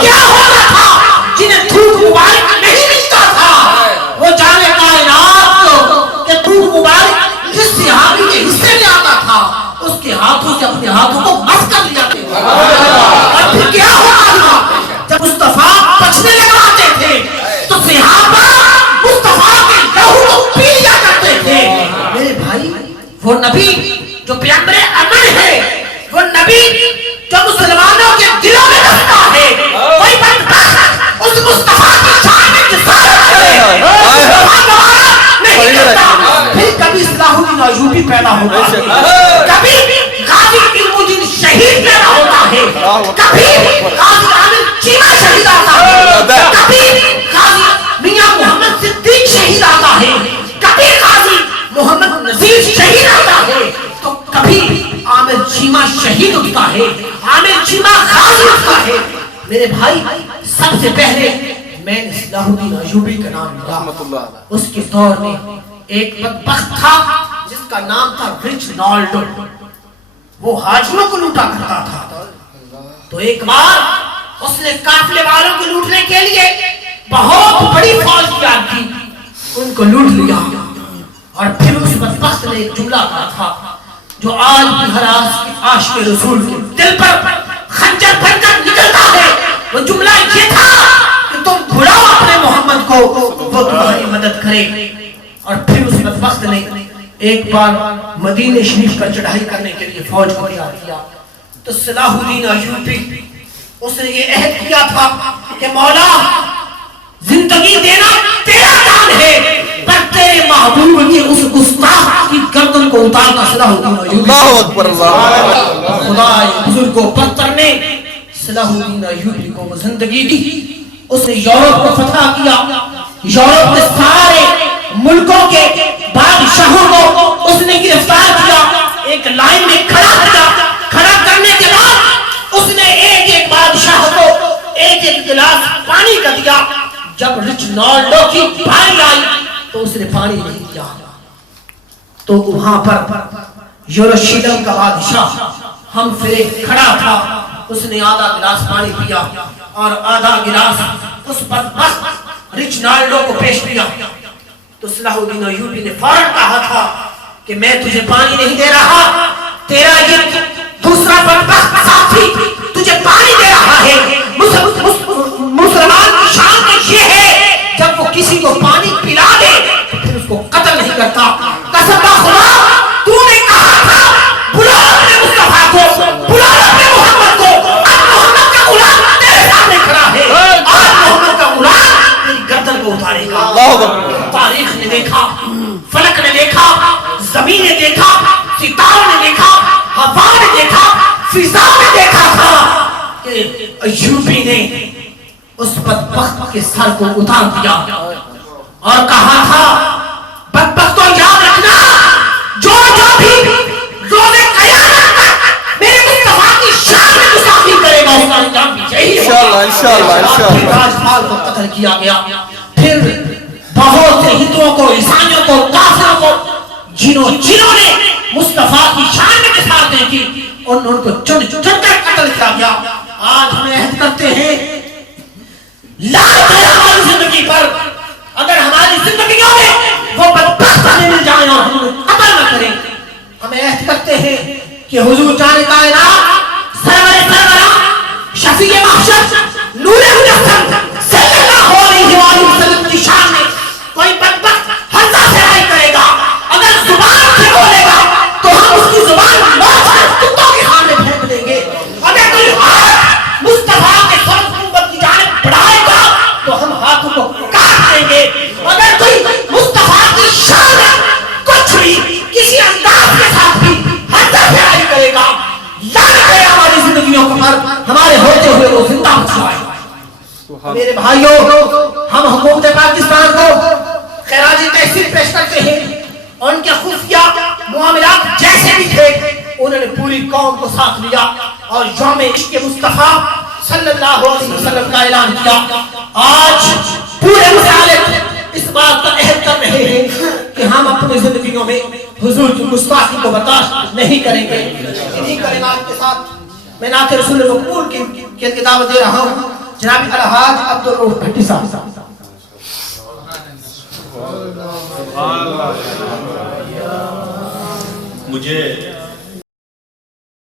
کیا ہوتا تھا جنہیں دھوپ مبارک نہیں ملتا تھا؟ وہ جانے کائنات کو کہ دھوپ مبارک جس صحابی کے حصے میں آتا تھا اس کے ہاتھوں سے اپنے ہاتھوں کو مس کر لیا تھے. اور پھر کیا ہوتا تھا جب مصطفیٰ بچنے لگاتے تھے تو صحابہ مصطفیٰ کے لہو کو پی لیا کرتے تھے. میرے بھائی وہ نبی جو پیغمبر امن ہے، وہ نبی جو مسلمانوں کے دلوں میں بستا ہے، کوئی بدبخت اس مصطفیٰ کی شان میں جسارت کرے نہیں کرتا. پھر کبھی صلاح الدین ایوبی پیدا ہوتا ہے، کبھی غازی علم الدین شہید پیدا ہوتا ہے، کبھی غازی عامر چیمہ شہید آتا ہے، کبھی غازی میاں محمد صدیق شہید آتا ہے، کبھی غازی محمد نذیر شہید آتا ہے، تو کبھی عامر چیمہ شہید اٹھتا ہے، عامر چیمہ غازی اٹھتا ہے. میرے بھائی سب سے پہلے میں نے صلاح الدین ایوبی کا نام لیا. اس کے دور میں ایک بدبخت تھا جس کا نام تھا رچنالڈو. وہ حاجیوں کو لوٹا کرتا تھا. تو ایک بار اس نے قافلے والوں کو لوٹنے کے لیے بہت بڑی فوج تیار کی، ان کو لوٹ لیا. اور پھر اس بدبخت نے ایک جملہ کہا تھا جو آج بھی ہر عاشق رسول کے دل پر خنجر بن کر نکلتا ہے. وہ جملہ یہ تھا کہ تم بلاؤ اپنے محمد کو، وہ تمہاری مدد کرے. اور پھر اس بدبخت نے ایک بار مدینہ شریف پر چڑھائی کرنے کے لیے فوج کو تیار کیا. تو صلاح الدین ایوبی اس نے یہ عہد کیا تھا کہ مولا زندگی دینا تیرا کام ہے، پر تیرے محبوب کی اس گستاخ کی گردن کو اتارنا صلاح الدین ایوبی. اللہ اکبر اللہ. خدا بزرگ کو پتھر نے صلاح الدین ایوبی کو زندگی دی. اس نے یورپ کو فتح کیا، یورپ کے سارے ملکوں کے بادشاہوں کو اس نے گرفتار کیا، ایک لائن میں کھڑا کیا. کھڑا کرنے کے بعد اس نے ایک ایک بادشاہ کو ایک ایک گلاس پانی کا دیا. جب رچنالڈو کی باری آئی تو اس نے پانی نہیں دیا. تو وہاں پر یوروشلم کا بادشاہ ہم فرے کھڑا تھا. اس نے آدھا گلاس پانی پیا اور آدھا گلاس اس بدبخت رچنالڈو کو پیش کیا. تو صلاح الدین ایوبی نے فوراً کہا تھا کہ میں تجھے پانی نہیں دے رہا، تیرا یہ دوسرا بدبخت ساتھی تجھے پانی دے رہا ہے. مسلمان کی شان تو یہ ہے جب وہ کسی کو پانی پلا دے پھر اس کو قتل نہیں کرتا. قسم خدا تو نے کہا تھا بلا اپنے مصطفیٰ کو، بلا اپنے محمد کو. آج محمد کا غلام تیرے سامنے کھڑا ہے، آج محمد کا غلام تیری گردن کو اتارے گا. تاریخ نے دیکھا، فلک نے دیکھا، زمین نے دیکھا، ستاروں نے دیکھا، ہوا نے دیکھا، فضا نے دیکھا تھا کہ ایوبی نے اس بدبخت کے سر کو اتار دیا اور کہا تھا بدبختوں یاد رکھنا جو بھی روز قیامت تک میرے مصطفیٰ کی شان میں گستاخی کرے گا اس کا انجام بھی یہی ہوگا. انشاءاللہ راجپال کو قتل کیا گیا. پھر بہت سے ہندوؤں کو، عیسائیوں کو، کافروں کو جنہوں نے مصطفیٰ کی شان میں مثال دی تھی ان کو چن چن کر قتل کیا گیا. آج ہم عہد کرتے ہیں لعنت ہے ہماری زندگی پر اگر ہماری زندگیوں میں وہ بدبخت ہمیں مل جائیں اور ہم انہیں قتل نہ کریں. ہم عہد کرتے ہیں کہ حضور جان کائنات سرور شفیع محشر نور مجسم صلی اللہ علیہ وآلہ وسلم کی شان میں کوئی بدبخت حلقہ سے رائی کرے گا، اگر زبان سے بولے گا تو ہم اس کی زبان نوچ کر کتوں کے ہاتھ میں پھینک دیں گے. اگر کوئی ہاتھ مصطفیٰ کے سر حکومت کی جانب بڑھائے گا تو ہم ہاتھوں کو کاٹ دیں گے. اگر کوئی مصطفیٰ کی شان میں کچھ بھی کسی انداز کے ساتھ بھی حلقہ سے رائی کرے گا، لعنت ہے ہماری زندگیوں پر، ہمارے ہوتے ہوئے وہ زندہ بچائے. میرے بھائیوں ہم حکومت پاکستان کو خراج تحسین پیش کرتے ہیں. ان کے خفیہ معاملات جیسے بھی تھے انہوں نے پوری قوم کو ساتھ لیا اور یوم عشق مصطفیٰ صلی اللہ علیہ وسلم کا اعلان کیا. آج پورے ممالک اس بات کا عہد کر رہے ہیں کہ ہم اپنی زندگیوں میں حضور کی گستاخی کو برداشت نہیں کریں گے. انہی کلمات کے ساتھ میں نعت رسول مقبول کی دعوت دے رہا ہوں. جناب الحاج عبدالرؤوف بھٹی صاحب. مجھے